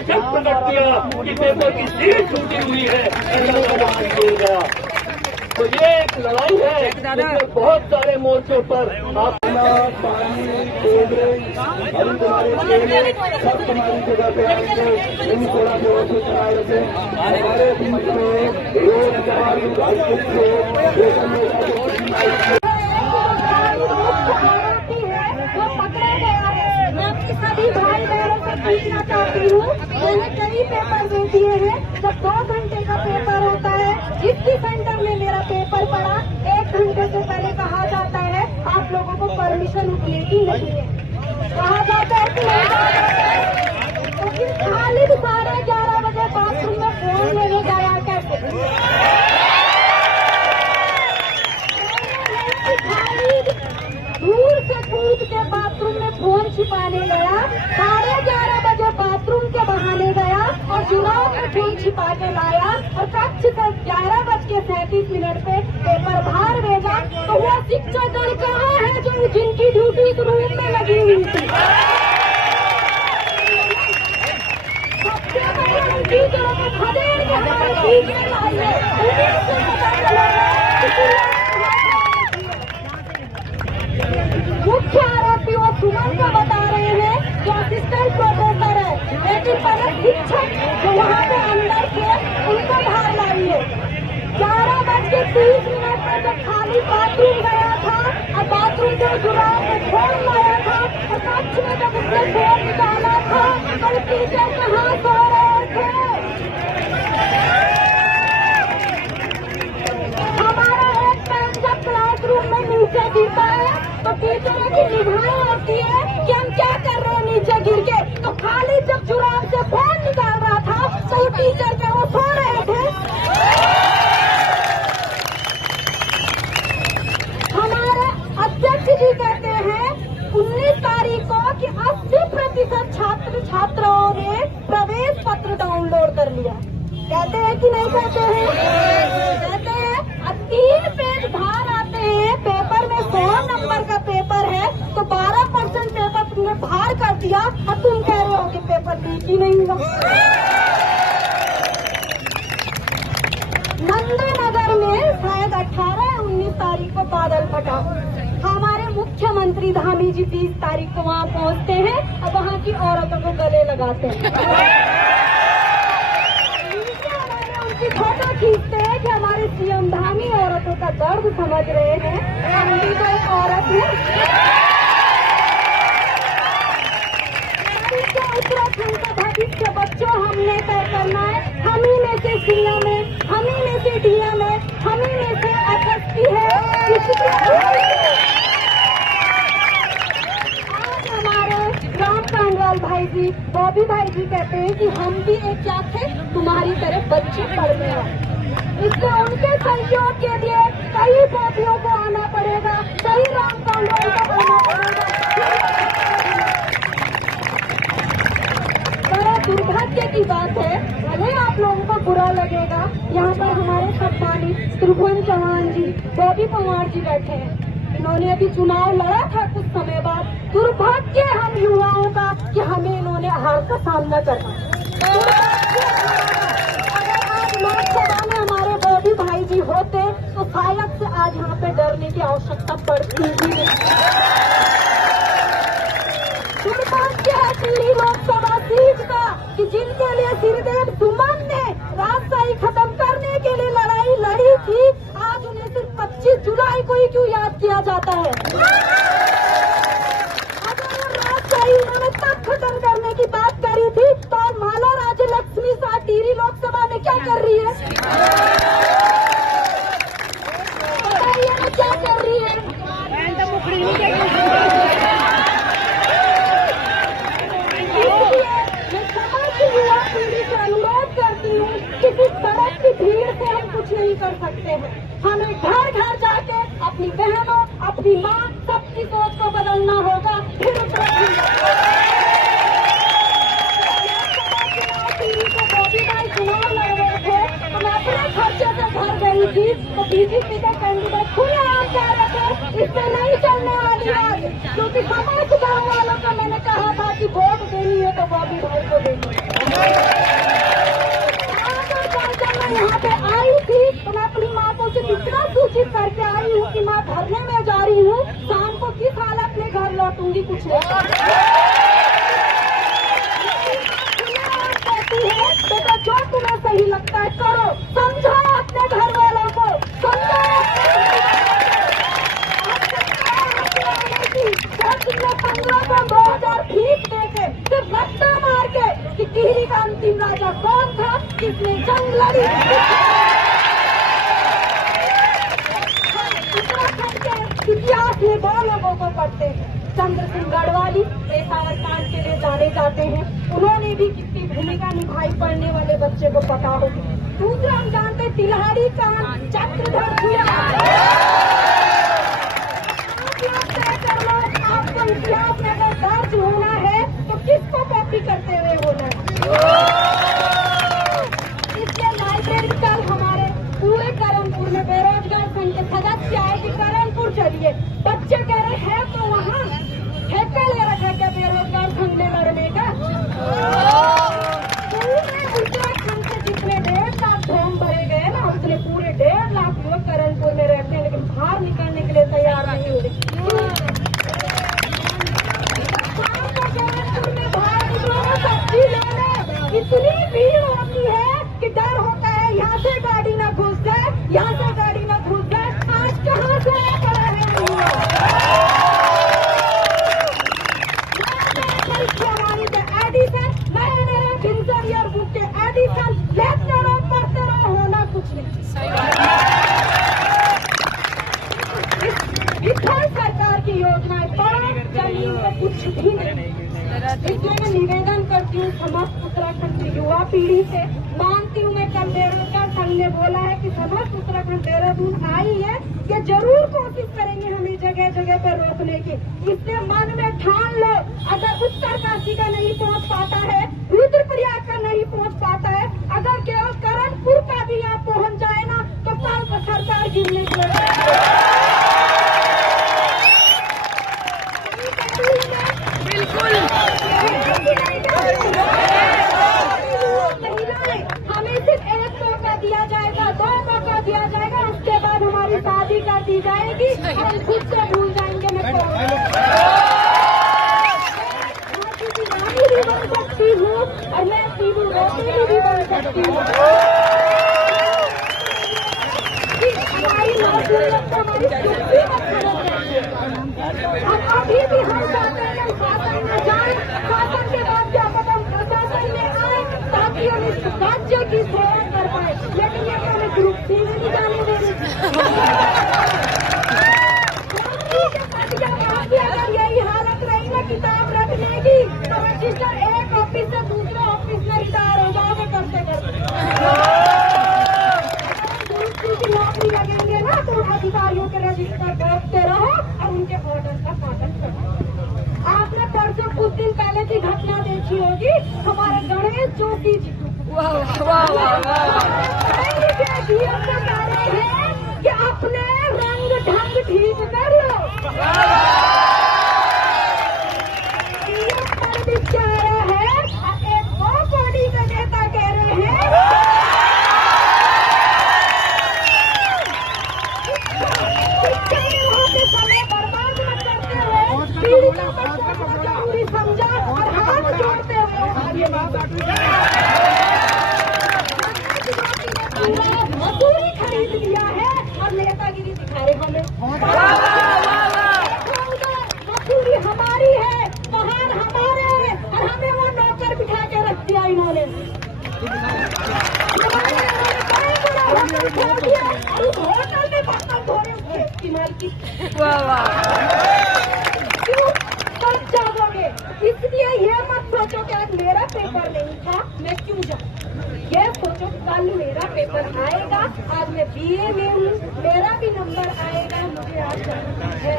ने शक प्रकट किया कि पेपर की सीट छूटी हुई है, गया। तो ये एक लड़ाई है जिसमें बहुत सारे मोर्चों पर पानी अभी तुम्हारे केले सब तुम्हारी जगह पे आएंगे, इन थोड़ा जोर से चलाए रखे। हमारे बीच में रोजगार सभी भाई बहनों से पूछना चाहती हूँ, मैंने कई पेपर दे दिए हैं। जब 2 घंटे का पेपर होता है, जिसकी सेंटर में मेरा पेपर पड़ा 1 घंटे से पहले कहा जाता है आप लोगों को परमिशन मिलेगी नहीं है, कहा जाता है कि नहीं जाता है। तो फिर खालिद 11:30 बजे बाथरूम में फोन लेने गया कैसे? खालिद दूर से कूद के बाथरूम में फोन छिपाने गया, 11:30 बजे बाथरूम के बहाने गया और जुराब में फोन छिपा के लाया और कक्ष से 11:37 पे पेपर बाहर भेजा। तो वो शिक्षकगण कहाँ है जो जिनकी ड्यूटी इस रूम में लगी हुई थी? सबसे पहले उन टीचरों को खदेड़ के हमारे बीच में लाइए, उन्हीं से पता चलेगा। मुख्य आरोपी वो सुमन को बता रहे हैं जो असिस्टेंट प्रोफेसर है, लेकिन पहले शिक्षक जो वहाँ पे अंदर थे उनको बाहर लाइए। 11:30 पर जब खाली बाथरूम गया था और बाथरूम के जुराब में फोन लाया था और कक्ष में जब उसने फोन निकाला था तो टीचर कहाँ सो रहे थे? हमारा एक पैर जब क्लासरूम में नीचे गिरता है तो टीचरों की निगाहें होती है कि हम क्या कर रहे हैं नीचे गिर के। तो खाली जब जुराब से फोन निकाल रहा था तो टीचर क्या वो सो रहे थे? हमारे अध्यक्ष जी कहते हैं 19 तारीख को कि 80% छात्र छात्राओं ने प्रवेश पत्र डाउनलोड कर लिया। कहते हैं कि नहीं कहते हैं? कहते हैं। अब 3 पेज बाहर आते हैं, पेपर में 100 नंबर का पेपर है तो 12% पेपर तुमने बाहर कर दिया और तुम कह रहे हो कि पेपर लीक ही नहीं हुआ। नंदनगर में शायद 18 या 19 तारीख को बादल फटा। हमारे मुख्यमंत्री धामी जी 30 तारीख को वहाँ पहुँचते हैं और वहाँ की औरतों को गले लगाते हैं। उनकी फोटो खींचते हैं कि हमारे सीएम धामी औरतों का दर्द समझ रहे हैं। हम भी तो एक औरत है। उत्तराखंड का भविष्य बच्चों हमने तय करना है। हम ही में से सीएम है, हम ही में से डीएम है, हम ही में से एसएसपी है। आज हमारे राम कांडवाल भाई जी, बॉबी भाई जी कहते हैं कि हम भी एक क्या थे तुम्हारी तरह बच्चे पढ़ने वाले, इसलिए उनके सहयोग के लिए कई बॉबियों को आना पड़ेगा, कई राम कांडवाल को आना पड़ेगा। बड़ा दुर्भाग्य की बात है, भले आप लोगों को बुरा लगेगा, यहाँ पर हमारे सम्मानित त्रिभुवन चौहान जी, बॉबी पवार जी बैठे हैं। इन्होंने अभी चुनाव लड़ा था कुछ समय बाद। दुर्भाग्य हम युवाओं का कि हमें इन्होंने हार का सामना करना। अगर आज लोकसभा में हमारे बॉबी भाई जी होते तो शायद से आज यहाँ पे डरने की आवश्यकता पड़ती ही नहीं। दुर्भाग्य है दिल्ली लोकसभा सीट का कि जिनके लिए सिरदेव सुमन ने राजशाही खत्म करने के लिए लड़ाई लड़ी थी, आज उन्हें सिर्फ 25 जुलाई को ही क्यों याद किया जाता है? अगर वो राजशाही उन्होंने तब खत्म करने की बात करी थी तो माला राज्यलक्ष्मी शाह टिहरी लोकसभा में क्या कर रही है? बताइए ना क्या कर रही है? युवा पीढ़ी से अनुरोध करती हूँ कि इस सड़क की भीड़ से हम कुछ नहीं कर सकते हैं। हमें घर घर जाके अपनी बहनों, अपनी माँ, सबकी सोच को बदलना होगा। फिर बॉबी भाई चुनाव लड़ रहे थे तो मैं अपने खर्चे से घर गई थी तो बीजेपी के कैंडिडेट खुलेआम कह रहे थे इससे नहीं चलने वाली बात, क्योंकि समाज गाँव वालों को मैंने कहा था कि वोट देनी है तो बॉबी भाई को देनी है। यहाँ पे आई थी तो मैं अपनी माँ को सिर्फ इतना सूचित करके आई हूँ कि मैं धरने में जा रही हूँ, शाम को किस हालत में घर लौटूंगी कुछ नहीं कहती है। बेटा जो तुम्हें सही लगता है करो, समझो अपने घर वालों को, समझो तुमने 15 को 2000 फीस देके सिर्फ रट्टा मार के कि टिहरी का अंतिम राजा कौन था, किसने जंग लड़ी। उत्तराखंड के इतिहास में दो लोगों को पढ़ते हैं, चंद्र सिंह गढ़वाली पेशावर कांड के लिए जाने जाते हैं, उन्होंने भी कितनी भूमिका निभाई, पढ़ने वाले बच्चे को पता होगी। दूसरा हम जानते तिलहरी कांड, चक्रधर आपको इतिहास में अगर दर्ज होना है तो किसको कॉपी करते हुए होना है। इसलिए लाइब्रेरी कल हमारे पूरे करणपुर में बेरोजगार संघ के सदस्य आए कि करणपुर चलिए, बच्चे कह रहे हैं तो वहाँ ठेका ले रखा क्या बेरोजगार संघ ने लड़ने का। पूरे उत्तराखंड से जितने 1.5 लाख फॉर्म भरे गए ना, उसने पूरे 1.5 लाख लोग करणपुर में रहते हैं लेकिन बाहर निकलने के लिए तैयार नहीं हो रही। इतनी भीड़ होती है कि डर होता है यहाँ से गाड़ी न घुस जाए, यहाँ से गाड़ी न घुस जाए। आज कहाँ से पड़ा है हमारी के एडिशन, नए नए भिंसर ईयर बुक के एडिशन लेते रहो, पढ़ते रहो, होना कुछ नहीं। विफल सरकार की योजनाएं पढ़ो, जमीन में कुछ भी नहीं। इसलिए मैं निवेदन करती हूँ समस्त उत्तराखंड की युवा पीढ़ी से, मानती हूँ मैं कल बेरोजगार संघ ने बोला है कि समस्त उत्तराखंड देहरादून आई है कि जरूर कोशिश करेंगे हमें जगह जगह पर रोकने की। इसलिए मन में ठान लो, अगर उत्तरकाशी का नहीं पहुँच पाता है, रुद्रप्रयाग का नहीं पहुँच पाता है, अगर केवल करणपुर का भी यहाँ पहुँच जाए ना तो कल का सरकार गिरने बिल्कुल। हमें सिर्फ 1 मौका दिया जाएगा, 2 मौका दिया जाएगा, उसके बाद हमारी शादी कर दी जाएगी, हम खुद से भूल जाएंगे। मैं रानी भी बन सकती हूँ और मैं सीधू रोटी भी बन सकती हूँ। हमारी मौजूद हमारी कुर्सी मत खराब करिए। अभी भी हम चाहते हैं शासन में जाए, शासन के बाद क्या पता हम प्रशासन में आए ताकि हम इस राज्य की सेवा कर पाए, लेकिन ये हमें ग्रुप सी में नहीं जाने दे रही। अगर यही हालत रही ना किताब रखने की तो रजिस्टर एक ऑफिस से दूसरे ऑफिस में रिटायर हो जाओगे करते करते। की नौकरी लगेंगे ना तो अधिकारियों के रजिस्टर बैठते रहो और उनके ऑर्डर का पालन करो। आपने परसों कुछ दिन पहले की घटना देखी होगी, हमारे गणेश जोशी जी कह रहे हैं कि अपने रंग ढंग ठीक कर लो। पर भी कह रहे हैं, एक और बॉडी का नेता कह रहे हैं समय बर्बाद मत करते हुए पीढ़ी का जरूरी समझा और हाथ जोड़ते हुए मजदूरी खरीद लिया है और नेतागिरी दिखा रहे हमें। मजदूरी हमारी है, पहाड़ हमारे हैं और हमें वो नौकर बिठा के रख दिया इन्होंने। होटल में बर्तन धो रहे इस्तेमाल की। क्यों कब जाओगे? इसलिए ये मत सोचो कि आज मेरा पेपर नहीं था मैं क्यों जाऊँ, ये सोचो कल मेरा पेपर आएगा, आज मैं BA में हूँ, मेरा भी नंबर आएगा, मुझे आज करना है।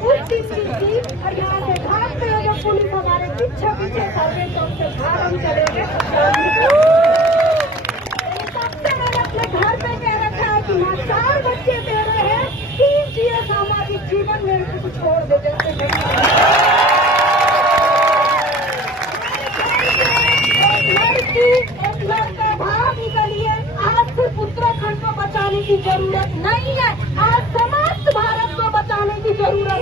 उस दिन की थी और यहाँ से भागते हुए जो पुलिस हमारे पीछे पीछे सर्वे चौक से बाहर हम चलेंगे। सबसे मैंने अपने घर पे कह रखा है कि 4 बच्चे दे रहे हैं, 3 चीजें सामाजिक जीवन में कुछ छोड़ देते जरूरत है।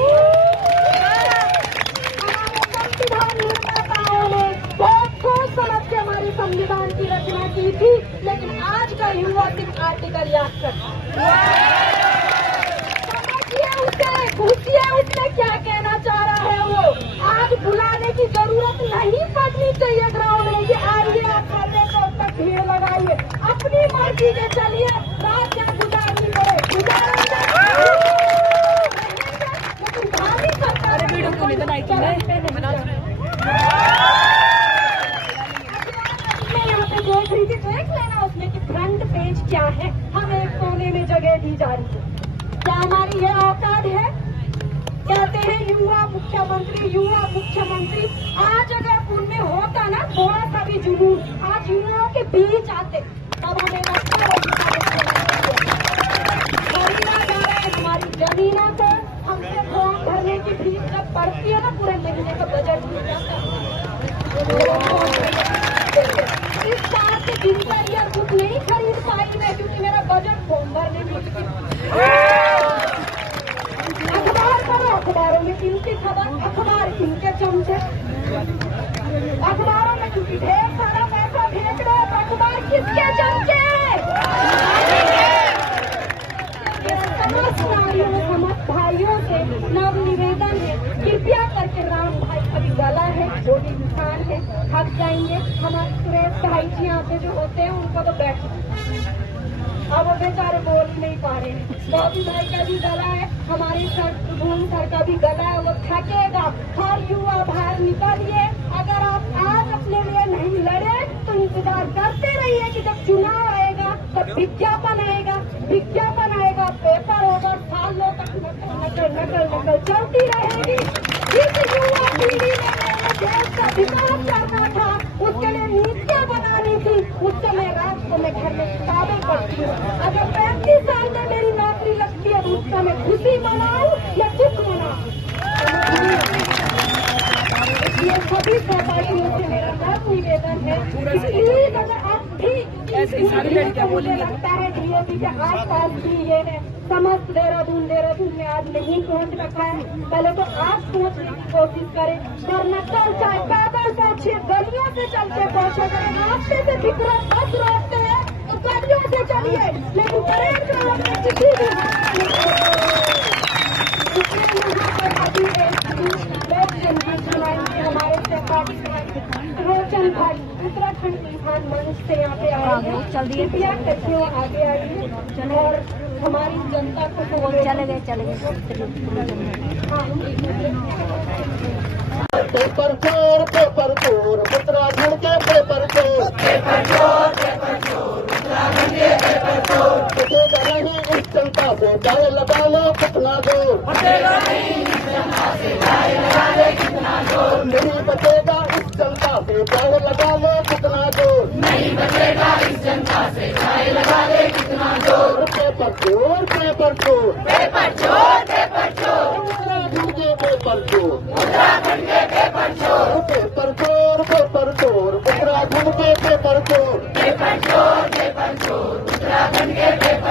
हमारे संविधान निर्माताओं ने बहुत सोच समझ के हमारी संविधान की रचना की थी, लेकिन आज का युवा सिर्फ आर्टिकल याद करता है। समझिए उसे, पूछिए उसमें क्या कहना चाह रहा है वो। आज बुलाने की जरूरत नहीं पड़नी चाहिए ग्राउंड में कि आइए आप खाते तो तक भीड़ लगाइए, अपनी मर्जी से चलिए, रात क्या गुजारनी पड़े गुजारेंगे, लेकिन भावी सरकार वीडियो को नहीं बनाई थी मैं यहाँ पे देख रही थी, देख लेना उसमें कि फ्रंट पेज क्या है, हमें एक कोने में जगह दी जा रही है। क्या हमारी ये औकात है? कहते हैं युवा मुख्यमंत्री, युवा मुख्यमंत्री। आज अगर उनमें होता ना थोड़ा सा भी जुनून, आज युवाओं के बीच आते, तब हमें लगता है खरीदा जा रहा है हमारी जमीनों को। हमसे फॉर्म भरने की फीस जब पड़ती है ना, पूरे महीने का बजट मिल जाता है। इस साल के जिनकर यह बुक नहीं खरीद पाई मैं, क्योंकि मेरा बजट फॉर्म भरने में। अखबार पढ़ो, अखबारों में इनकी खबर, अखबार इनके चमचे, अखबारों में क्योंकि ढेर सारा पैसा भेज रहे हो, अखबार किसके चमचे? समस्त नारियों, समस्त भाइयों से नव निवेदन है, कृपया करके राम भाई अभी गला है, जो भी इंसान है, थक जाएंगे। हमारे सुरेश भाई जी यहाँ पे जो होते हैं उनका तो बैठ, अब वो बेचारे बोल ही नहीं पा रहे हैं। बॉबी भाई का भी गला है, हमारे सर भूम सर का भी गला है, वो थकेगा। हर युवा बाहर निकलिए। अगर आप आज अपने लिए नहीं लड़े तो इंतजार करते रहिए कि जब चुनाव आएगा तब विज्ञापन आएगा, विज्ञापन आएगा, पेपर होगा, सालों तक नकल चलती रहेगी। जिस युवा पीढ़ी ने देश का विकास करना था, उसके लिए नीतियाँ बनानी थी, उस समय रात को मैं घर में किताबें पढ़ती हूँ। अगर 35 साल में मेरी नौकरी लगती है, उस समय खुशी मनाऊं या दुख मनाऊं? ये सभी सहपाठियों से मेरा बहुत निवेदन है कि प्लीज अगर आप भी ऐसे सारी लड़कियां बोलेंगे, लगता है डीएपी के आस पास भी ये है, समस्त देहरादून में आज नहीं पहुंच रखा है, पहले तो आप पहुंचने की कोशिश करें, वरना कल चाहे पैदल पहुंचे, गलियों से चलते पहुंचे, अगर रास्ते से फिक्र बस रोकते हैं तो गलियों से चलिए, लेकिन परेड ग्राउंड में किसी भी हमारे सहपाठी रोचन भाई उत्तराखंड किसान मंच से यहाँ पे आए हैं, कृपया करके वो आगे आइए और हमारी जनता को चले गए पेपर चोर उत्तराखंड के पेपर चोर बचेगा नहीं इस जनता से गाय लगा लो कितना जोर, नहीं बचेगा इस जनता से गाय लगा लो कितना जोर, नहीं बचेगा इस जनता से गाय लगा ले कितना जोर। पेपर चोर पेपर चोर पेपर चोर पेपर चोर उत्तराखंड के पेपर चोर पेपर चोर पेपर चोर उत्तराखंड के पेपर चोर पेपर चोर पेपर चोर उत्तराखंड के पेपर।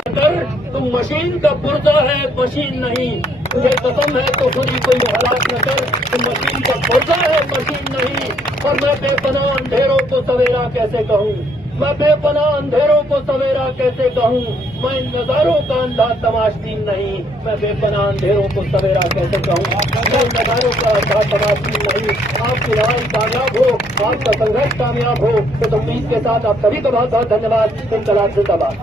तुम मशीन का पुर्जा है, मशीन नहीं, तुझे कसम है तो खुद ही कोई हालात न कर, तुम मशीन का पुर्जा है, मशीन नहीं। और मैं बेपनाह अंधेरों को सवेरा कैसे कहूँ, मैं बेपनाह अंधेरों को सवेरा कैसे कहूँ, मैं इन नजारों का अंधा तमाशबीन नहीं, मैं बेपनाह अंधेरों को सवेरा कैसे कहूँ, मैं इन नजारों का अंधा तमाशबीन नहीं। आपकी लड़ाई कामयाब हो, आपका संघर्ष कामयाब हो, तो तकलीफ के साथ आप सभी का बहुत बहुत धन्यवाद। इंकलाब जिंदाबाद।